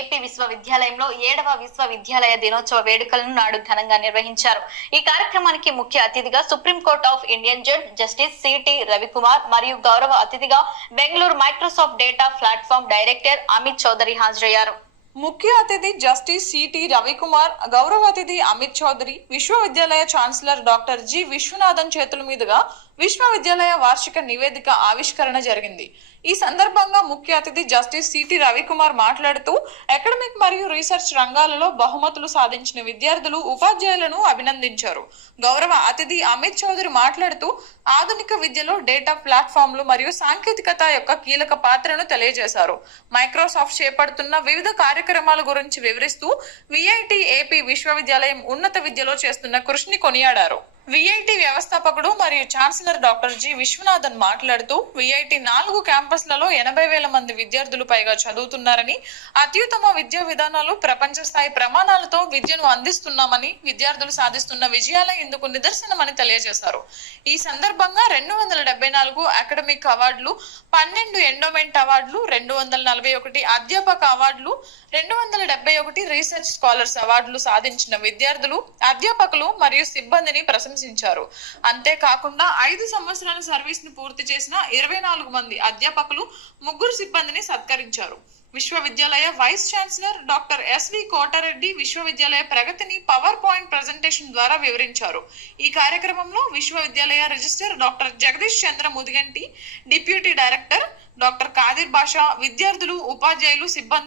AP విశ్వవిద్యాలయంలో 7వ విశ్వవిద్యాలయ దినోత్సవ వేడుకలను నాడు ఘనంగా నిర్వహించారు. ఈ కార్యక్రమానికి ముఖ్య అతిథిగా supreme court of Indian judge justice C T Ravikumar మరియు గౌరవ అతిథిగా Bengaluru Microsoft data platform director Amit Chaudhary హాజరయ్యారు. ముఖ్య అతిథి జస్టిస్ సిటి రవికుమార్, గౌరవ అతిథి అమిత్ చౌదరి, విశ్వవిద్యాలయ ఛాన్సలర్ డాక్టర్ జి విశ్వనాథన్ చేతుల మీదుగా విశ్వవిద్యాలయ వార్షిక నివేదిక ఆవిష్కరణ జరిగింది. ఈ సందర్భంగా ముఖ్య అతిథి జస్టిస్ సిటి రవికుమార్ మాట్లాడుతూ అకాడమిక్ మరియు రీసెర్చ్ రంగాలలో బహుమతులు సాధించిన విద్యార్థులు, ఉపాధ్యాయులను అభినందించారు. గౌరవ అతిథి అమిత్ చౌదరి మాట్లాడుతూ ఆధునిక విద్యలో డేటా ప్లాట్ఫామ్లు మరియు సాంకేతికత యొక్క కీలక పాత్రను తెలియజేశారు. మైక్రోసాఫ్ట్ చేపడుతున్న వివిధ కార్యక్రమాల గురించి వివరిస్తూ విఐటి ఏపీ విశ్వవిద్యాలయం ఉన్నత విద్యలో చేస్తున్న కృషిని కొనియాడారు. విఐటి వ్యవస్థాపకుడు మరియు ఛాన్సలర్ డాక్టర్ జి విశ్వనాథన్ మాట్లాడుతూ విఐటి 4 క్యాంపస్లలో 80,000 మంది విద్యార్థులు పైగా చదువుతున్నారని, అత్యుత్తమ విద్యా విధానాలు, ప్రపంచ స్థాయి ప్రమాణాలతో విద్యను అందిస్తున్నామని, విద్యార్థులు సాధిస్తున్న విజయాలే ఇందుకు నిదర్శనమని తెలియజేశారు. ఈ సందర్భంగా 274 అకాడమిక్ అవార్డులు, 12 ఎండోమెంట్ అవార్డులు, 241 అధ్యాపక అవార్డులు, 271 రీసెర్చ్ స్కాలర్స్ అవార్డులు సాధించిన విద్యార్థులు, అధ్యాపకులు మరియు సిబ్బందిని ప్రశంసించారు. అంతేకాకుండా 5 సంవత్సరాల సర్వీస్ ను పూర్తి చేసిన 24 మంది అధ్యాపకులు, 3 సిబ్బందిని సత్కరించారు. విశ్వవిద్యాలయ vice chancellor doctor S V Kotareddy విశ్వవిద్యాలయ ప్రగతిని పవర్ పాయింట్ ప్రెజెంటేషన్ ద్వారా వివరించారు. ఈ కార్యక్రమంలో విశ్వవిద్యాలయ రిజిస్టర్ డాక్టర్ జగదీష్ చంద్ర Mudiganti, deputy director doctor Kadir బాషా, విద్యార్థులు, ఉపాధ్యాయులు, సిబ్బంది